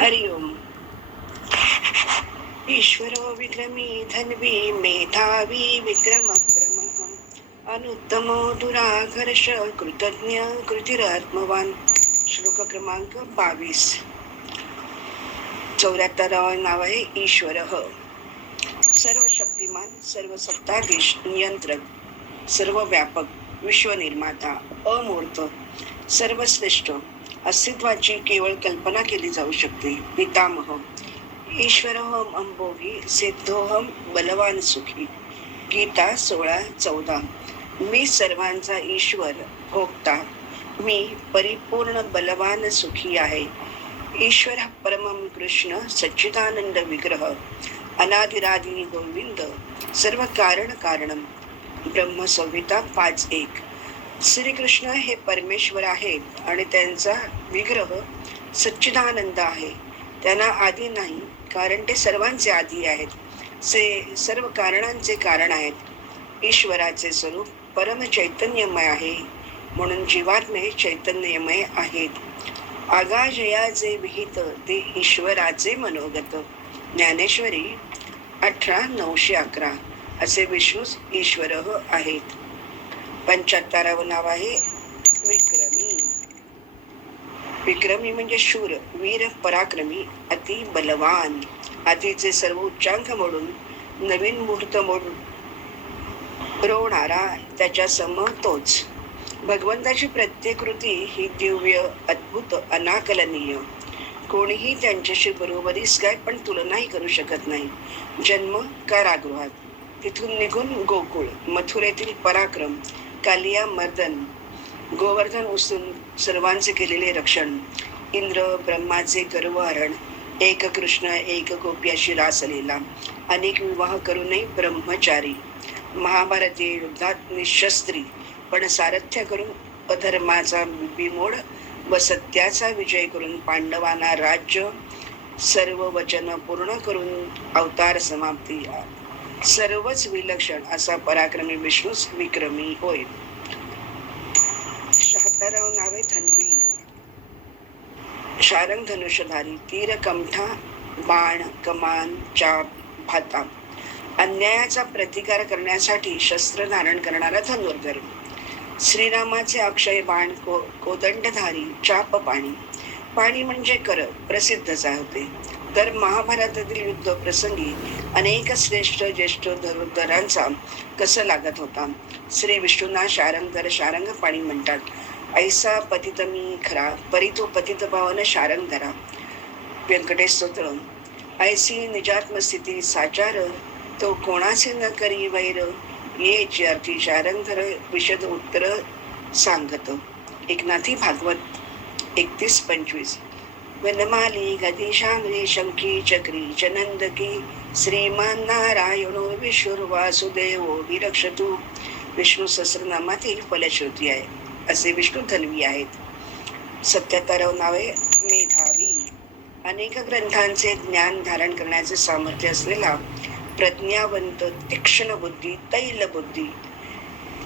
हरिओम ईश्वरो विक्रमी धन्वी मेधावी विक्रमक्रमः। अनुत्तमो दुराघर्ष कृतज्ञ कृतिरात्मवान। श्लोक क्रमांक बावीस। चौऱ्याहत्तर नाव आहे ईश्वर। सर्व शक्तिमान सर्व सत्ताधीश नियंत्रक सर्व व्यापक विश्वनिर्माता अमूर्त सर्वश्रेष्ठ अस्तित्वाची केवळ कल्पना केली जाऊ शकते. पितामह ईश्वरहम अंबोही सिद्धोहम बलवान सुखी. गीता सोळा चौदा. मी सर्वांचा ईश्वर भोगता मी परिपूर्ण बलवान सुखी आहे. ईश्वर परमम कृष्ण सच्चिदानंद विग्रह. अनादिरादी गोविंद सर्व कारण कारणम ब्रह्म संहिता पाच एक. श्रीकृष्ण हे परमेश्वर आहेत आणि त्यांचा विग्रह सच्चिदानंद आहे. त्यांना आधी नाही कारण ते सर्वांचे आधी आहेत. से सर्व कारणांचे कारण आहेत. ईश्वराचे स्वरूप परम चैतन्यमय आहे म्हणून जीवात्मे चैतन्यमय आहेत. आगाजयाचे विहित ते ईश्वराचे मनोगत. ज्ञानेश्वरी अठरा नऊशे अकरा असे विष्णू ईश्वर आहेत. पंच्याहत्तरावं नाव आहे. विक्रमी. विक्रमी म्हणजे शूर वीर पराक्रमी अति बलवान. अतिचे सर्व उच्चांक मोडून नवीन मुहूर्त मोडून रोवणारा त्याच्या सम तोच. भगवंताची प्रत्येक कृती ही दिव्य अद्भुत अनाकलनीय. कोणीही त्यांच्याशी बरोबरीच काय पण तुलनाही करू शकत नाही. जन्म कारागृहात. तिथून निघून गोकुळ मथुरेतील पराक्रम कालिया मर्दन गोवर्धन उसून सर्वांचे केलेले रक्षण. इंद्र ब्रह्माचे गर्वहरण एक कृष्ण एक गोप्याशी रासलेला अनेक विवाह करूनही ब्रह्मचारी. महाभारतीय युद्धात निशस्त्री पण सारथ्य करून अधर्माचा बिमोड व सत्याचा विजय करून पांडवांना राज्य सर्व वचन पूर्ण करून अवतार समाप्ती. सर्वच विलक्षण असा पराक्रमी विष्णूच विक्रमी होय. शहात्तराव नावे थनवी शारंग धनुषधारी तीर कमठा बाण कमान चाप भाता. अन्यायाचा प्रतिकार करण्यासाठी शस्त्र धारण करणारा धनुर्धर. श्रीरामाचे अक्षय बाण को कोदंडधारी चाप पाणी. पाणी म्हणजे कर प्रसिद्धच होते तर महाभारतातील युद्ध प्रसंगी अनेक श्रेष्ठ ज्येष्ठ धरोधरांचा कस लागत होता? श्री विष्णूंना शारंगर शारंग पाणी म्हणतात ऐसा पतित मी खरा परी तो पतित भावन शारंगधरा व्यंकटेश स्तोत्र ऐसी निजात्म स्थिती साचार तो कोणाचे न करी वैर येची अर्थी शारंगधर विशद उत्तर सांगत. एकनाथी भागवत एकतीस पंचवीस. वनमाली गदिशांगी शंखी चक्री चनंदकी श्रीमान नारायणो विश्ववासुदेवो विरक्षतु। विष्णू सहस्रनामातील फलश्रुती आहे. असे विष्णू धन्वी आहेत. सत्याहत्तराव नावे मेधावी. अनेक ग्रंथांचे ज्ञान धारण करण्याचे सामर्थ्य असलेला प्रज्ञावंत तीक्ष्ण बुद्धी तैल बुद्धी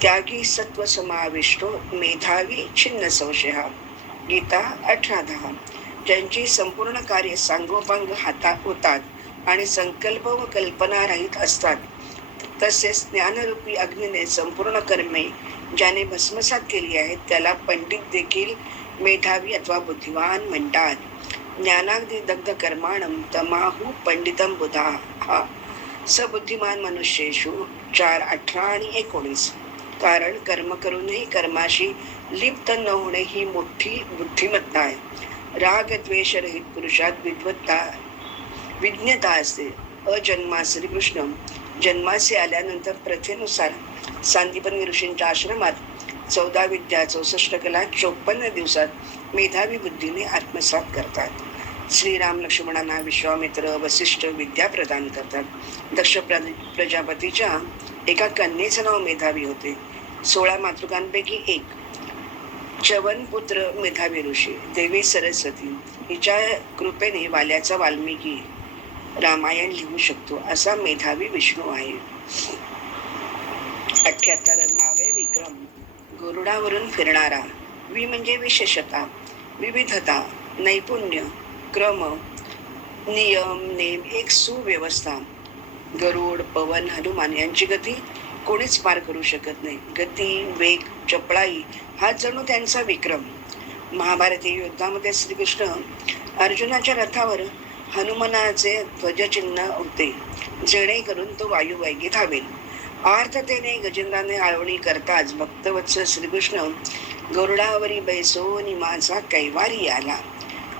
त्यागी सत्व समाविष्टो मेधावी छिन्न संशय गीता अठरा दहा. ज्यांची संपूर्ण कार्य सांगोपांग हातात होतात आणि संकल्प व कल्पना राहीत असतात. तसेच ज्ञानरूपी अग्नीने संपूर्ण कर्मे ज्याने भस्मसात केली आहेत त्याला पंडित देखील मेधावी अथवा बुद्धिवान म्हणतात. ज्ञानाग्नी दग्ध कर्माणम तमाहू पंडितम बुधा. हा सबुद्धिमान मनुष्येशु चार अठरा आणि एकोणीस. कारण कर्म करूनही कर्माशी लिप्त न होणे ही मोठी बुद्धिमत्ता आहे. रागद्वेषरहित पुरुषात विद्वत्ता. विज्ञता असते. अजन्मा श्रीकृष्ण. जन्मासे आल्यानंतर प्रथेनुसार सांदीपनी ऋषींच्या आश्रमात चौदा विद्या चौसष्ट कला चोपन्न दिवसात मेधावी बुद्धीने आत्मसात करतात. श्रीराम लक्ष्मणांना विश्वामित्र वसिष्ठ विद्या प्रदान करतात. दक्ष प्रजापतीच्या एका कन्येचं नाव मेधावी होते. सोळा मातृकांपैकी एक. चवन पुत्र मेधावी ऋषी देवी सरस्वती हिच्या कृपेने वाल्याचा वाल्मिकी रामायण लिहू शकतो असा मेधावी विष्णू आहे. अठ्याहत्तर नावे विक्रम गरुडावरून फिरणारा वि म्हणजे विशेषता विविधता नैपुण्य क्रम नियम नेम एक सुव्यवस्था. गरुड पवन हनुमान यांची गती कोणीच पार करू शकत नाही. गती वेग चपळाई हा जणू त्यांचा विक्रम. महाभारतीय युद्धामध्ये श्रीकृष्ण अर्जुनाच्या रथावर हनुमानाचे ध्वजचिन्ह होते. जेणेकरून तो वायुवैगी धावेल. आर्थतेने गजेंद्राने आळवणी करताच भक्तवत्स श्रीकृष्ण गरुडावरी बैसोनी माझा कैवारी आला.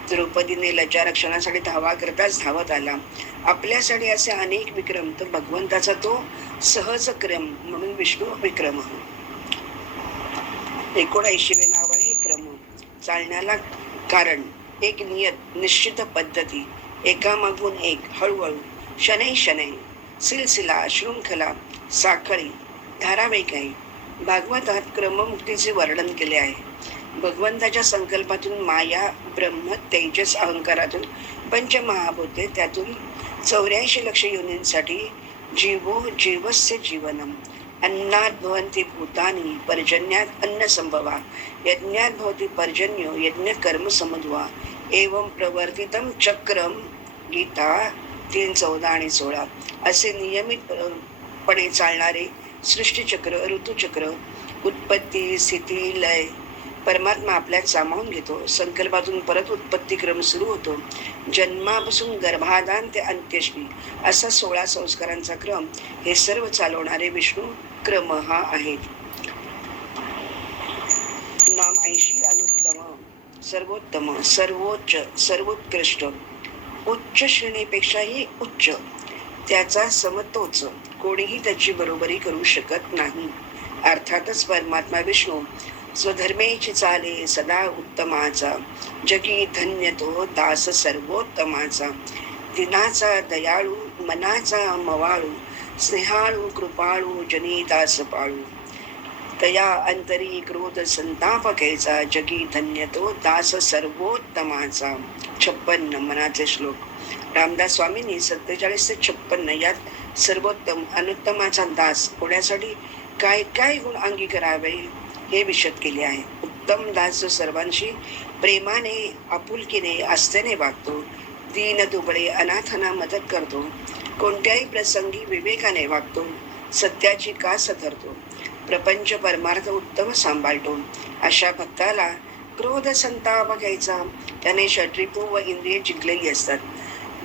द्रौपदीने लज्जा रक्षणासाठी धावा करताच धावत आला. आपल्यासाठी असे अनेक विक्रम तर भगवंताचा तो सहज क्रम म्हणून विष्णू विक्रम. एकोणऐंशीवे नाव आहे क्रम. चालण्याला कारण एक नियत निश्चित पद्धती एकामागून एक हळूहळू शनै शनै सिलसिला शृंखला साखळी धारावाहिक आहे भागवतात क्रममुक्तीचे वर्णन केले आहे. भगवंताच्या संकल्पातून माया ब्रह्म तेजस अहंकारातून पंचमहाभूते त्यातून चौऱ्याऐंशी लक्ष योनींसाठी जीवो जीवस्य जीवनम. अन्नात भवन्ति भूतानी पर्जन्यात अन्न संभवा यज्ञात भवती पर्जन्यो यज्ञ कर्म समद्वा एवं प्रवर्तितम चक्रम गीता तीन चौदा आणि सोळा। असे नियमितपणे चालणारे सृष्टीचक्र ऋतुचक्र उत्पत्ती स्थिती लय परमात्मा आपल्यात सामावून घेतो. संकल्पातून परत उत्पत्ती क्रम सुरू होतो. जन्मापासून गर्भाधान ते अंत्यश्मी असा सोळा संस्कारांचा क्रम हे सर्व चालवणारे विष्णू क्रम हा आहे नाम ऐंशी अनुत्तम सर्वोत्तम सर्वोच्च सर्वोत्कृष्ट उच्च श्रेणीपेक्षाही उच्च. त्याचा समतोच कोणीही त्याची बरोबरी करू शकत नाही. अर्थातच परमात्मा विष्णू स्वधर्मेची चाले सदा उत्तमाचा. जगी धन्य तो दास सर्वोत्तमाचा. दिनाचा दयाळू मनाचा मवाळू स्नेहाळू कृपाळू जनी दास पाळू. तया अंतरी क्रोध संतापकेचा जगी धन्य तो दास सर्वोत्तमाचा. छप्पन्न मनाचे श्लोक. रामदास स्वामींनी सत्तेचाळीस ते छप्पन्न यात सर्वोत्तम अनुत्तमाचा दास होण्यासाठी काय काय गुण अंगीकारावे? हे विशद केले आहे. उत्तम दास जो सर्वांशी प्रेमाने आपुलकीने आस्थेने वागतो दीन दुबळे अनाथांना मदत करतो कोणत्याही प्रसंगी विवेकाने वागतो सत्याची कास धरतो प्रपंच परमार्थ उत्तम सांभाळतो अशा भक्ताला क्रोध संताप घ्यायचा त्याने षट्रिपू व इंद्रिय जिंकलेली असतात.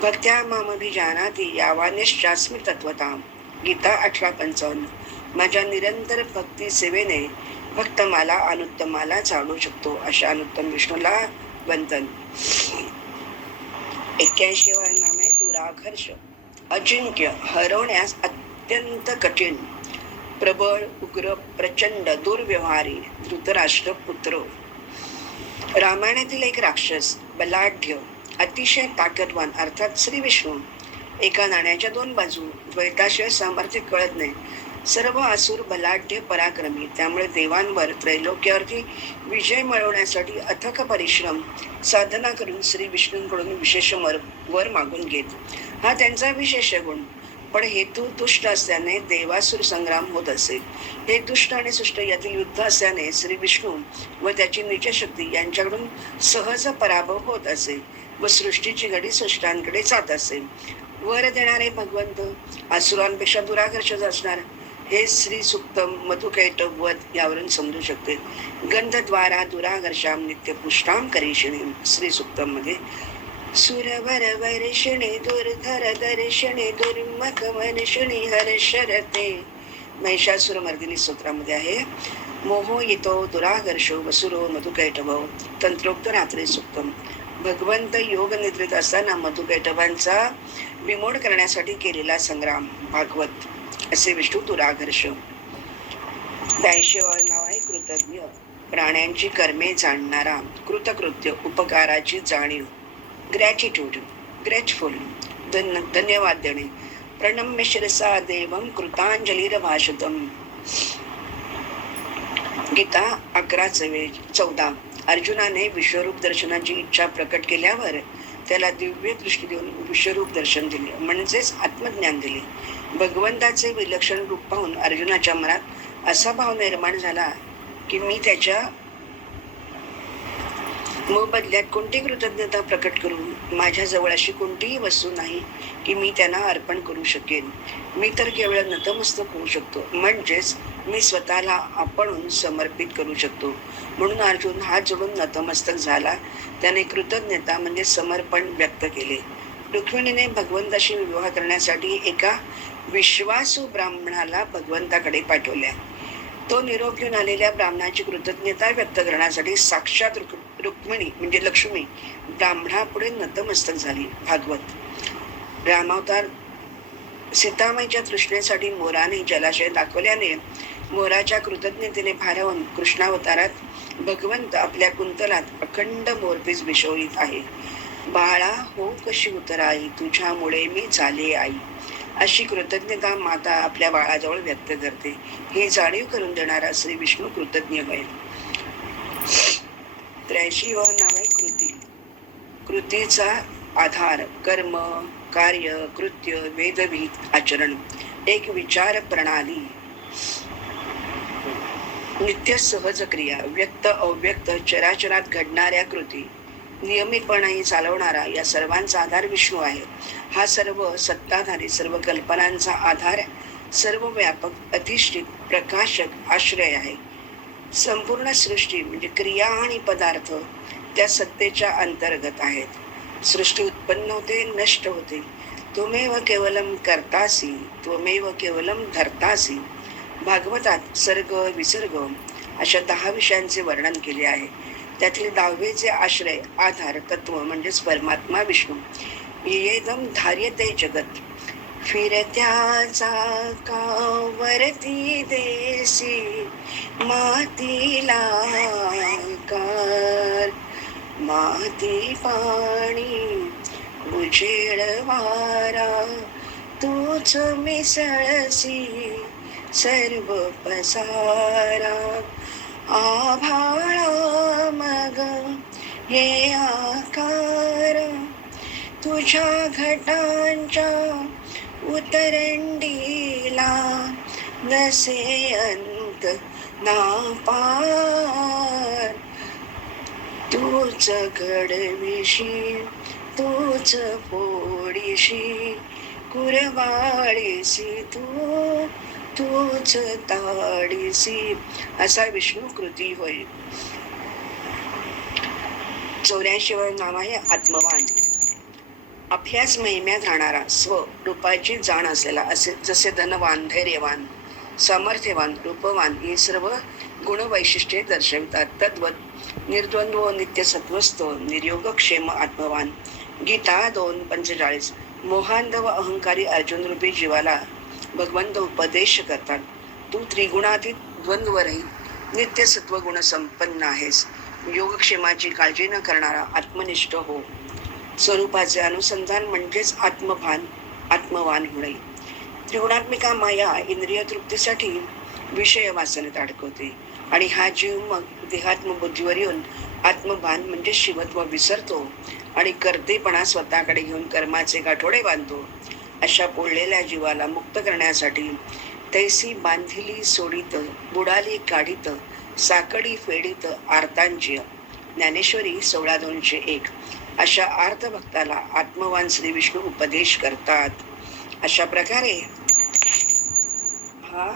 भक्त्या मामभी जानाती यावानिश्चास्मी तत्वता गीता अठरा पंचावन्न. माझ्या निरंतर भक्ती सेवेने भक्त मला अनुत्तमाला जाणू शकतो अशा अनुत्तम विष्णूला वंदन. एक्क्याऐंशी नाम आहे दुराघर्ष. अजिंक्य हरवण्यास अत्यंत कठीण. प्रबळ उग्र प्रचंड दुर्व्यवहारी धृतराष्ट्र पुत्र. रामायणातील एक राक्षस बलाढ्य अतिशय ताकदवान अर्थात श्री विष्णू एका नाण्याच्या दोन बाजू द्वैताशिवाय सामर्थ्य कळत नाही. सर्व असुर बलाढ्य पराक्रमी. त्यामुळे देवांवर त्रैलोक्यावरती विजय मिळवण्यासाठी अथक परिश्रम साधना करून श्री विष्णूंकडून विशेष वर वर मागून घेत. हा त्यांचा विशेष गुण. पण हेतू दुष्ट असल्याने देवासुर संग्राम होत असे. हे दुष्ट आणि सुष्ट यातील युद्ध असल्याने श्री विष्णू व त्याची निजशक्ती यांच्याकडून सहज पराभव होत असे व सृष्टीची घडी सृष्टांकडे जात असे. वर देणारे भगवंत असुरांपेक्षा दुराकर्षक असणार. हे श्री सुक्तम मधुकैटवत यावरून समजू शकते. गंधद्वारा दुराघर्षाम नित्य पुष्टाम करीशिणी. श्री सुक्तममध्ये सुरवर वर्षिणी दुर्धर दर्शने दुर्मख मनशुनी हर्षरते महिषासुरमर्दिनी सूत्रामध्ये आहे मोहो येतो दुराघर्षो वसुरो मधुकैटव. तंत्रोक्त रात्री सुक्तम. भगवंत योग निद्रित असताना मधुकैटवांचा विमोड करण्यासाठी केलेला संग्राम. भागवत. असे विष्णू दुराघर्ष ब्याऐंशी नाव आहे कृतज्ञ. प्राण्यांची कर्मे जाणणारा कृतकृत्य उपकाराची जाणीव. ग्रॅटिट्यूड ग्रेटफुल धन धन्यवाद देणे. प्रणम्य शिरसा देवम कृतांजलीर भाषतम गीता अकरा चवे चौदा. अर्जुनाने विश्वरूप दर्शनाची इच्छा प्रकट केल्यावर त्याला दिव्य दृष्टी देऊन विश्वरूप दर्शन दिले. म्हणजेच आत्मज्ञान दिले. भगवंताचे विलक्षण रूप पाहून अर्जुनाच्या मनात असा भाव निर्माण झाला की मी त्याच्या मोबदल्यात कोणती कृतज्ञता प्रकट करू? माझ्याजवळ अशी कोणतीही वस्तू नाही की मी त्यांना अर्पण करू शकेन. मी तर केवळ नतमस्तक होऊ शकतो. म्हणजेच मी स्वतःला आपणहून समर्पित करू शकतो. म्हणून अर्जुन हात जोडून नतमस्तक झाला. त्याने कृतज्ञता म्हणजे समर्पण व्यक्त केले. रुक्मिणीने भगवंताशी विवाह करण्यासाठी एका विश्वासू ब्राह्मणाला भगवंताकडे पाठवल्या. तो निरोप घेऊन आलेल्या ब्राह्मणाची कृतज्ञता व्यक्त करण्यासाठी साक्षात रुक्मिणी म्हणजे लक्ष्मी ब्राह्मणापुढे नतमस्तक झाली. भागवत. रामावतार सीतामाईच्या तृष्णेसाठी मोराने जलाशय दाखवल्याने मोराच्या कृतज्ञतेने भारावून कृष्णावतारात भगवंत आपल्या कुंतलात अखंड मोरपीस विशोळीत आहे. बाळा हो कशी उतराई? तुझ्यामुळे मी झाले आई. अशी कृतज्ञता माता आपल्या बाळाजवळ व्यक्त करते. हे जाणीव करून देणारा श्री विष्णू कृतज्ञ होय त्र्याऐंशी व नाव आहे कृती. कृतीचा आधार कर्म कार्य कृत्य वेदविहित आचरण एक विचार प्रणाली. नित्य सहज क्रिया व्यक्त अव्यक्त चराचरात घडणाऱ्या कृती. नियमितपणे चालवणारा या सर्वांचा आधार विष्णू आहे. हा सर्व सत्ताधारी सर्व कल्पनांचा आधार सर्व व्यापक अधिष्ठित प्रकाशक आश्रय आहे. संपूर्ण सृष्टी म्हणजे क्रिया आणि पदार्थ त्या सत्तेच्या अंतर्गत आहेत. सृष्टी उत्पन्न होते नष्ट होते. त्वमेव केवलम करतासी त्वमेव केवलम धरतासी. भागवतात सर्ग विसर्ग अशा दहा विषयांचे वर्णन केले आहे. त्यातील दहावेचे आश्रय आधार तत्व म्हणजेच परमात्मा विष्णू येदम धार्यते जगत. फिरत्याचा कावरती देसी मातीला कार माती पाणी उजेड वारा तूच मिसळसी सर्व पसारा. आभाळा मग हे आकार तुझ्या घटांच्या उतरंडीला नसे अंत नापार. तूच घडविशी तूच पोडीशी कुरवाळीसी तू तूच ताडीसी असा विष्णू कृती होय. चौऱ्याशिवाय नाम नाव आहे आत्मवान. आपल्याच महिम्यात राहणारा स्व रूपाची जाण असलेला असे जसे धनवान धैर्यवान सामर्थ्यवान रूपवान ही सर्व गुणवैशिष्ट्ये दर्शवितात. तद्वत निर्द्वंद्व नित्य निर्योगक्षेम आत्मवान. गीता दोन पंचेचाळीस. मोहांध व अहंकारी अर्जुन रूपी जीवाला भगवंत उपदेश करतात. तू त्रिगुणातीत द्वंद्वरही नित्य सत्वगुण संपन्न आहेस. योगक्षेमाची काळजी न करणारा आत्मनिष्ठ हो. स्वरूपाचे अनुसंधान म्हणजेच आत्मभान आत्मवान होणे. त्रिगुणात्मिका माया इंद्रिय तृप्तीसाठी विषय वासनेत अडकवते. आणि हा जीव मग देहात्म बुद्धीवर येऊन आत्मभान म्हणजे शिवत्व विसरतो आणि कर्तेपणा स्वतःकडे घेऊन कर्माचे गाठोडे बांधतो. अशा पोळलेल्या जीवाला मुक्त करण्यासाठी तैसी बांधिली सोडित बुडाली काढीत साकडी फेडीत आर्तांची ज्ञानेश्वरी सोळा दोनशे एक. अशा आर्त भक्ताला आत्मवान श्री विष्णू उपदेश करतात. अशा प्रकारे हा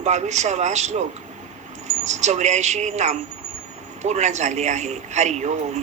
बावीसावा श्लोक चौऱ्याऐंशी नाम पूर्ण झाले आहे. हरिओम.